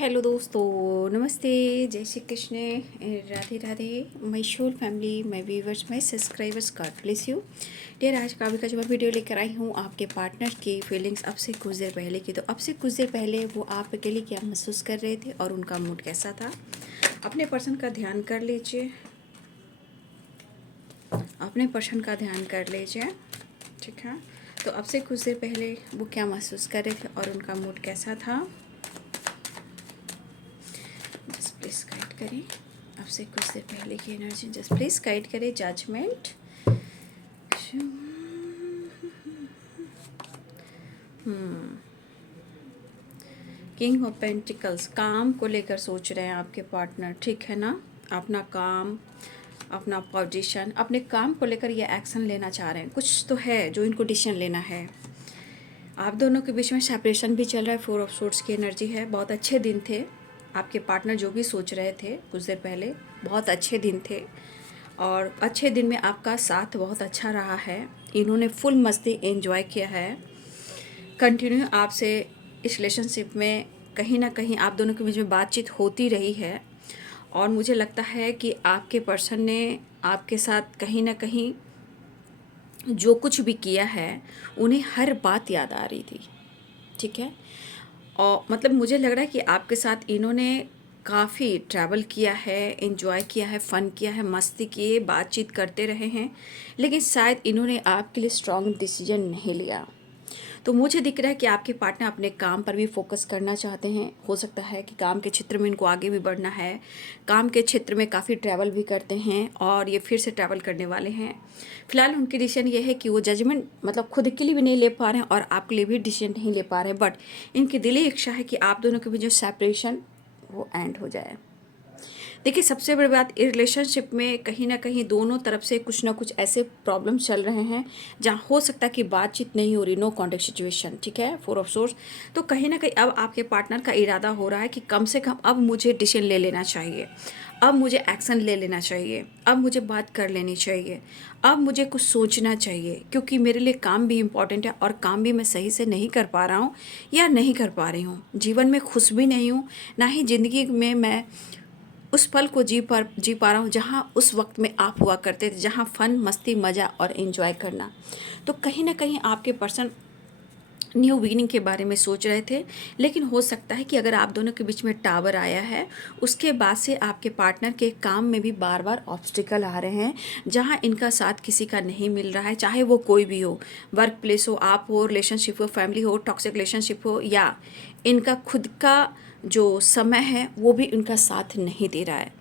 Hello दोस्तों, नमस्ते, जय Shri Krishna, Radhe Radhe. My soul family, my viewers, my subscribers, God bless you dear. आज का जो मैं वीडियो लेकर आई हूँ आपके पार्टनर की फीलिंग्स अब से कुछ देर पहले की। तो अब से कुछ देर पहले वो आपके लिए क्या महसूस कर रहे थे और उनका मूड कैसा था। अपने पर्सन का ध्यान कर लीजिए, अपने पर्सन का ध्यान कर लीजिए, ठीक है। तो अब से कुछ देर पहले वो क्या महसूस कर रहे थे और उनका मूड कैसा था, जस्ट प्लीज गाइड करें। अब से कुछ देर पहले की एनर्जी जस्ट प्लीज गाइड करें। जजमेंट, किंग ऑफ पेंटिकल्स, काम को लेकर सोच रहे हैं आपके पार्टनर, ठीक है ना। अपना काम, अपना पोजीशन, अपने काम को लेकर ये एक्शन लेना चाह रहे हैं। कुछ तो है जो इनको डिसीजन लेना है। आप दोनों के बीच में सेपरेशन भी चल रहा है। 4 ऑफ सोर्ड्स की एनर्जी है। बहुत अच्छे दिन थे आपके पार्टनर जो भी सोच रहे थे कुछ देर पहले, बहुत अच्छे दिन थे और अच्छे दिन में आपका साथ बहुत अच्छा रहा है। इन्होंने फुल मस्ती एंजॉय किया है। कंटिन्यू आपसे इस रिलेशनशिप में कहीं ना कहीं आप दोनों के बीच में बातचीत होती रही है और मुझे लगता है कि आपके पर्सन ने आपके साथ कहीं ना कहीं जो कुछ भी किया है उन्हें हर बात याद आ रही थी, ठीक है। और मतलब मुझे लग रहा है कि आपके साथ इन्होंने काफ़ी ट्रैवल किया है, एंजॉय किया है, फ़न किया है, मस्ती किए, बातचीत करते रहे हैं, लेकिन शायद इन्होंने आपके लिए स्ट्रॉन्ग डिसीजन नहीं लिया। तो मुझे दिख रहा है कि आपके पार्टनर अपने काम पर भी फोकस करना चाहते हैं। हो सकता है कि काम के क्षेत्र में इनको आगे भी बढ़ना है। काम के क्षेत्र में काफ़ी ट्रैवल भी करते हैं और ये फिर से ट्रैवल करने वाले हैं। फिलहाल उनकी डिसीजन ये है कि वो जजमेंट मतलब खुद के लिए भी नहीं ले पा रहे हैं और आपके लिए भी डिसीजन नहीं ले पा रहे हैं। बट इनकी दिली इच्छा है कि आप दोनों के बीच जो सेपरेशन वो एंड हो जाए। देखिए, सबसे बड़ी बात, इस रिलेशनशिप में कहीं ना कहीं दोनों तरफ से कुछ ना कुछ ऐसे प्रॉब्लम चल रहे हैं जहाँ हो सकता है कि बातचीत नहीं हो रही, नो कॉन्टेक्ट सिचुएशन, ठीक है। 4 ऑफ सोर्स। तो कहीं ना कहीं अब आपके पार्टनर का इरादा हो रहा है कि कम से कम अब मुझे डिसीजन ले लेना चाहिए, अब मुझे एक्शन ले लेना चाहिए, अब मुझे बात कर लेनी चाहिए, अब मुझे कुछ सोचना चाहिए, क्योंकि मेरे लिए काम भी इम्पॉर्टेंट है और काम भी मैं सही से नहीं कर पा रहा हूँ या नहीं कर पा रही हूँ। जीवन में खुश भी नहीं हूँ, ना ही ज़िंदगी में मैं उस पल को जी पा रहा हूँ जहाँ उस वक्त में आप हुआ करते थे, जहाँ फ़न, मस्ती, मज़ा और एंजॉय करना। तो कहीं ना कहीं आपके पर्सन न्यू बिगिनिंग के बारे में सोच रहे थे, लेकिन हो सकता है कि अगर आप दोनों के बीच में टावर आया है उसके बाद से आपके पार्टनर के काम में भी बार बार ऑब्स्टिकल आ रहे हैं, जहां इनका साथ किसी का नहीं मिल रहा है, चाहे वो कोई भी हो, वर्क प्लेस हो, आप हो, रिलेशनशिप हो, फैमिली हो, टॉक्सिक रिलेशनशिप हो, या इनका खुद का जो समय है वो भी उनका साथ नहीं दे रहा है।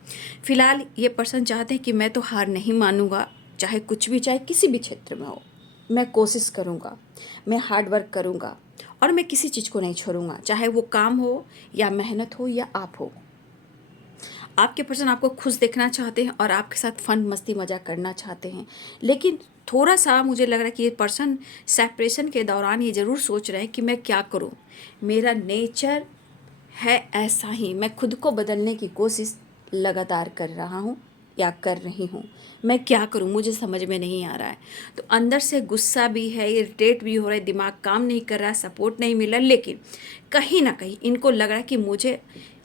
फिलहाल ये पर्सन चाहते हैं कि मैं तो हार नहीं मानूंगा, चाहे कुछ भी, चाहे किसी भी क्षेत्र में हो, मैं कोशिश करूँगा, मैं हार्ड वर्क करूँगा और मैं किसी चीज़ को नहीं छोड़ूंगा, चाहे वो काम हो या मेहनत हो या आप हो। आपके पर्सन आपको खुश देखना चाहते हैं और आपके साथ फन, मस्ती, मजाक करना चाहते हैं, लेकिन थोड़ा सा मुझे लग रहा है कि ये पर्सन सेपरेशन के दौरान ये ज़रूर सोच रहे हैं कि मैं क्या करूं, मेरा नेचर है ऐसा ही, मैं खुद को बदलने की कोशिश लगातार कर रहा हूँ या कर रही हूँ, मैं क्या करूँ मुझे समझ में नहीं आ रहा है। तो अंदर से गुस्सा भी है, इरिटेट भी हो रहा है, दिमाग काम नहीं कर रहा है, सपोर्ट नहीं मिल रहा, लेकिन कहीं ना कहीं इनको लग रहा है कि मुझे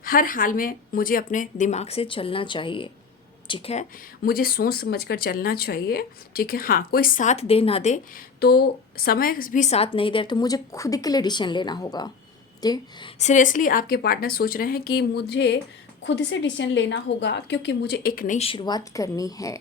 हर हाल में मुझे अपने दिमाग से चलना चाहिए, ठीक है, मुझे सोच समझ कर चलना चाहिए, ठीक है। हाँ, कोई साथ दे ना दे, तो समय भी साथ नहीं दे तो मुझे खुद के लिए डिसीजन लेना होगा, ठीक। सीरियसली आपके पार्टनर सोच रहे हैं कि मुझे खुद से डिसीजन लेना होगा क्योंकि मुझे एक नई शुरुआत करनी है,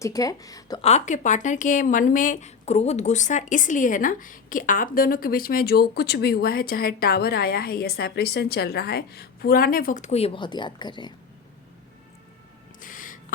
ठीक है। तो आपके पार्टनर के मन में क्रोध, गुस्सा इसलिए है ना कि आप दोनों के बीच में जो कुछ भी हुआ है, चाहे टावर आया है या सेपरेशन चल रहा है, पुराने वक्त को ये बहुत याद कर रहे हैं।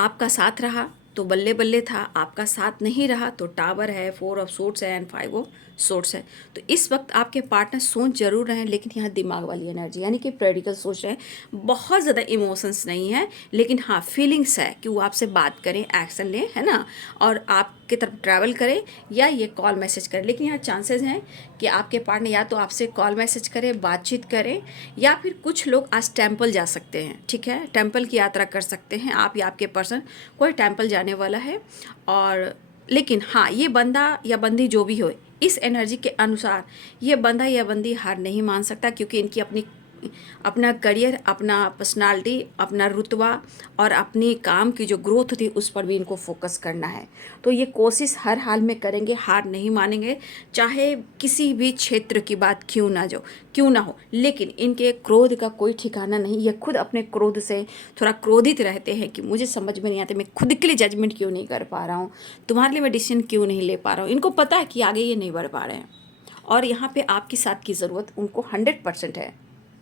आपका साथ रहा तो बल्ले बल्ले था, आपका साथ नहीं रहा तो टावर है, 4 ऑफ सोर्ड्स है एंड 5 ऑफ सोर्ड्स है। तो इस वक्त आपके पार्टनर सोच जरूर रहे हैं, लेकिन यहाँ दिमाग वाली एनर्जी यानी कि प्रैक्टिकल सोच रहे हैं। बहुत ज़्यादा इमोशंस नहीं है, लेकिन हाँ फीलिंग्स है कि वो आपसे बात करें, एक्शन लें, है ना, और आपकी तरफ ट्रैवल करें या ये कॉल मैसेज करें। लेकिन यहाँ चांसेस हैं कि आपके पार्टनर या तो आपसे कॉल मैसेज करें, बातचीत करें, या फिर कुछ लोग आज टेम्पल जा सकते हैं, ठीक है, टेम्पल की यात्रा कर सकते हैं आप या आपके पर्सन, कोई टेम्पल जाने वाला है। और लेकिन हाँ, ये बंदा या बंदी जो भी हो, इस एनर्जी के अनुसार ये बंदा या बंदी हार नहीं मान सकता, क्योंकि इनकी अपनी अपना करियर, अपना पर्सनालिटी, अपना रुतबा और अपनी काम की जो ग्रोथ थी उस पर भी इनको फोकस करना है। तो ये कोशिश हर हाल में करेंगे, हार नहीं मानेंगे, चाहे किसी भी क्षेत्र की बात क्यों ना हो। लेकिन इनके क्रोध का कोई ठिकाना नहीं, ये खुद अपने क्रोध से थोड़ा क्रोधित रहते हैं कि मुझे समझ में नहीं आता, मैं खुद के लिए जजमेंट क्यों नहीं कर पा रहा हूँ, तुम्हारे लिए मैं डिसीजन क्यों नहीं ले पा रहा हूँ। इनको पता है कि आगे ये नहीं बढ़ पा रहे हैं और यहाँ पे आपकी साथ की ज़रूरत उनको 100% है।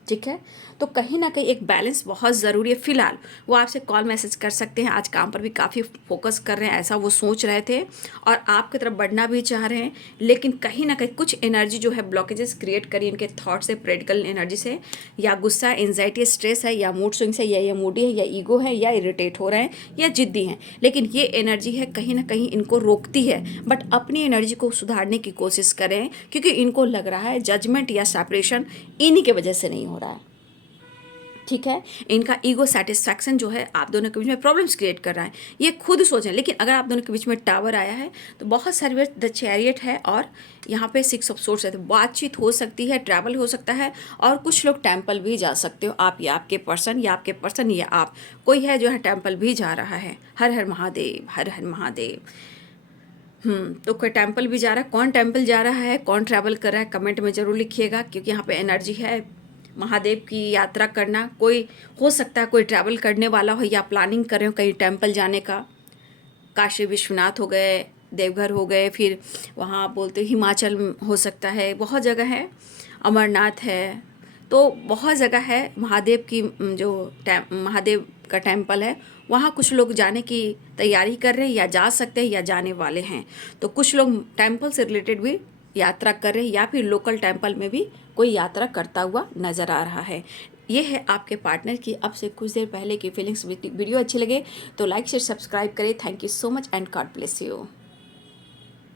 ठीक है, तो कहीं ना कहीं एक बैलेंस बहुत ज़रूरी है। फिलहाल वो आपसे कॉल मैसेज कर सकते हैं, आज काम पर भी काफ़ी फोकस कर रहे हैं, ऐसा वो सोच रहे थे और आपकी तरफ बढ़ना भी चाह रहे हैं। लेकिन कहीं ना कहीं कुछ एनर्जी जो है ब्लॉकेजेस क्रिएट करी इनके थॉट से, प्रैक्टिकल एनर्जी से, या गुस्सा, एंजाइटी, स्ट्रेस है, या मूड स्विंग्स है, या ये मूडी है, या ईगो है, या इरिटेट हो रहे हैं, या जिद्दी हैं। लेकिन ये एनर्जी है कहीं ना कहीं इनको रोकती है, बट अपनी एनर्जी को सुधारने की कोशिश करें, क्योंकि इनको लग रहा है जजमेंट या सेपरेशन इन्हीं के वजह से नहीं हो रहा है। ठीक है, इनका ईगो सेटिस्फैक्शन जो है आप दोनों के बीच में प्रॉब्लम्स क्रिएट कर रहा है, ये खुद सोचें। लेकिन अगर आप दोनों के बीच में टावर आया है तो बहुत सारी बार द चैरियट है और यहाँ पे 6 ऑफ सोर्स है, तो बातचीत हो सकती है, ट्रैवल हो सकता है और कुछ लोग टेम्पल भी जा सकते हो, आप या आपके पर्सन या आपके पर्सन या आप, कोई है जो है टेम्पल भी जा रहा है। हर हर महादेव, हर हर महादेव। तो कोई टेम्पल भी जा रहा है, कौन टेम्पल जा रहा है, कौन ट्रैवल कर रहा है, कमेंट में ज़रूर लिखिएगा, क्योंकि यहाँ पे एनर्जी है महादेव की यात्रा करना। कोई हो सकता है कोई ट्रैवल करने वाला हो या प्लानिंग कर रहे हो कहीं टेम्पल जाने का, काशी विश्वनाथ हो गए, देवघर हो गए, फिर वहाँ बोलते हिमाचल हो सकता है, बहुत जगह है, अमरनाथ है, तो बहुत जगह है महादेव की जो महादेव का टेम्पल है, वहाँ कुछ लोग जाने की तैयारी कर रहे हैं या जा सकते हैं या जाने वाले हैं। तो कुछ लोग टेम्पल से रिलेटेड भी यात्रा कर रहे हैं या फिर लोकल टेम्पल में भी कोई यात्रा करता हुआ नज़र आ रहा है। ये है आपके पार्टनर की अब से कुछ देर पहले की फीलिंग्स। वीडियो अच्छी लगे तो लाइक शेयर सब्सक्राइब करें। Thank you so much and God bless you.